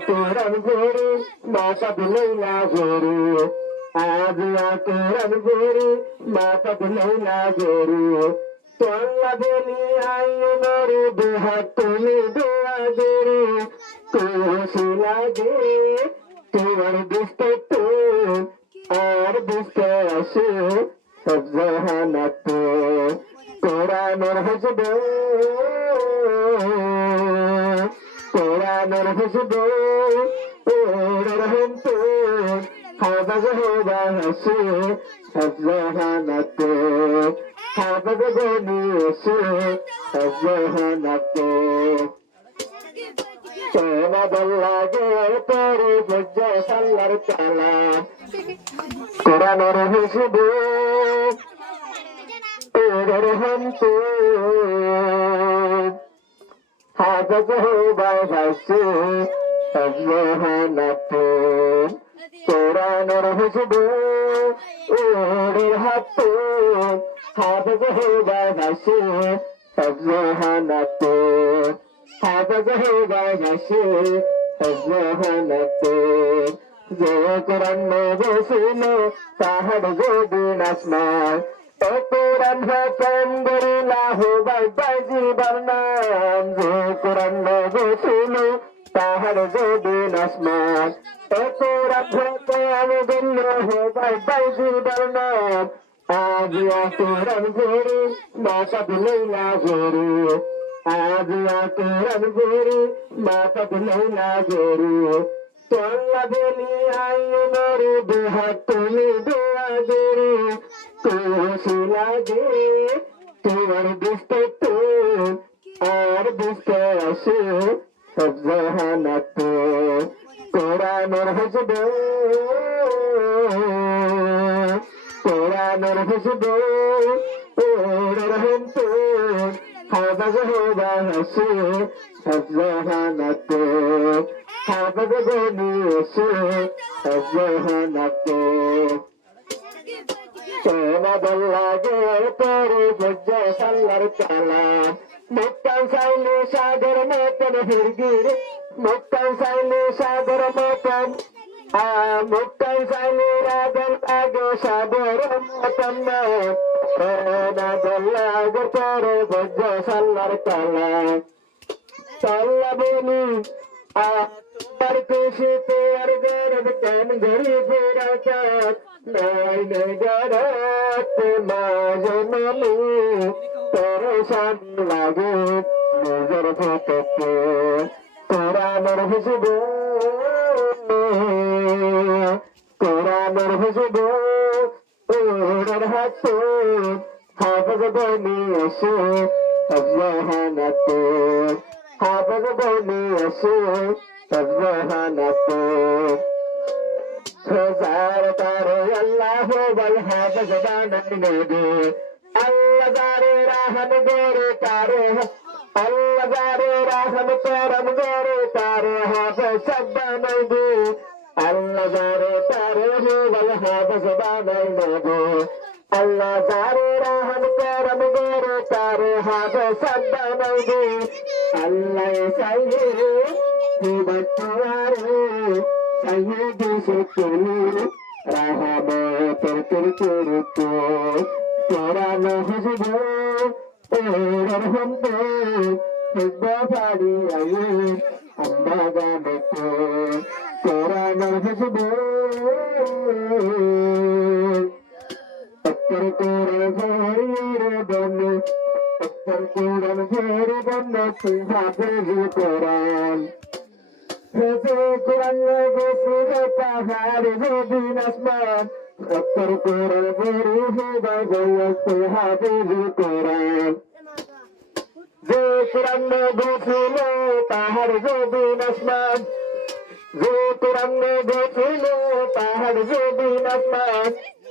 কোরআন ভরে মাতা দিলাইলা ভরে আজ কোরআন ভরে মাতা দিলাইলা ভরে তোল্লা বলি আইয়ে মরে দুহাত তুমি দোয়া গেরে খুশি লাগে তোমার দুষ্ট তো আর দুষ্ট আসে সব জাহানাত কোরআনের হসবে কোরআনের হসবে ওর রহমত হাফেজ হোবা হাসে সব জাহানাত হাফেজ গনি আসে সব জাহানাত সোনা লাগে তোরে বজ্জা সাল্লার তালা কোরআনের হসবে ওর রহমত হাফেজ হোবা হাসে সব জাহানাত কোরআনের হসবে ওর হাত হাফেজ হোবা হাসে সব জাহানাত হাফেজ হোবা হাসে সব জাহানাত যে কোরআন বসিল তাহার যদিন আসমান ও কোরআন হাকাম গরিলা হোবাই বাইজিবার নাম যে কোরআন বসিল তাহার যদিন আসমান ও কোরআন হাকাম গরিলা হোবাই বাইজিবার নাম আজ কোরআন ভরে মাতা দিলাইলা ভরে আজ কোরআন ভরে মাতা দিলাইলা ভরে তোল্লা বলি আইয়ে মরে দুহাত তুমি দোয়া গেরে খুশি লাগে তোমার দুষ্ট তো আর দুষ্ট আসে সব জাহানাত কোরআনের হসবে কোরআনের হসবে ওর রহমত হাফেজ হোবা হাসে সব জাহানাত হাফেজ গনি আসে সব জাহানাত সোনা লাগে তোরে বজ্জা সাল্লার তালা মুক্তান চাইলে সাগর মতন হিরগির মুক্তান চাইলে সাগর মতন মুক্তান চাইলে রাগল আগে সাগর মতন সোনা লাগে তোরে বজ্জা সাল্লার তালা তাল্লা বলি তোমার খুশিতে আর গরব কেন গরিব রাজাত নাই গরত মাঝে মালি পরেশান লাগে নিজের ভেতরতে কোরআনের হসবে কোরআনের হসবে ওর হাত হাফেজ গনি আসে সব জাহানাত হাফেজ গনি আসে সব জাহানাত হাজার তারে আল্লাহ বল হাফেজ বানাই নেবে আল্লাহ যারে রাহম গরে তারে আল্লাহ যারে রাহম করম গরে তারে হাফেজ সব বানাই দে আল্লাহ যারে তারে বল হাফেজ বানাই নেবে আল্লাহ যারে রাহম করম গরে তারে হাফেজ সব বানাই দে আল্লাহ চাইলে বাচ্চারে সাইয়্যিদ সকলে রাহমাতের করতে কোরআন হসবে ওর রহমত হিজবা পাড়ি আয়ে আম্মা গামতে কোরআন হসবে পত্তর করে ভরিয়ে বনে পত্তর কোরআন ভরে বনে তুই হাফেজ কোরআন কোরআন বসিলে তাহার যদিন আসমান পত্তর করে ভরে হোবা গয়া তুই হাফেজ কোরআন যে কোরআন বসিলে তাহার যদিন আসমান যে কোরআন বসিলে তাহার যদিন আসমান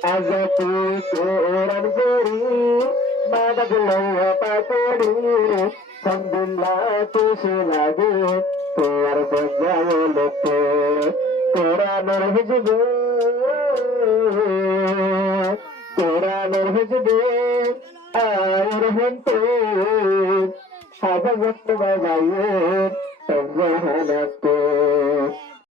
আজ তুই কোরআন করি মাদক লওয়া পাকড়ি আলহামদুলিল্লাহ খুশি লাগে তোর বজাওলতে কোরআনের হিজবে কোরআনের হিজবে আর হন্তে হাজার বাজাইয়ে সব জাহানাতে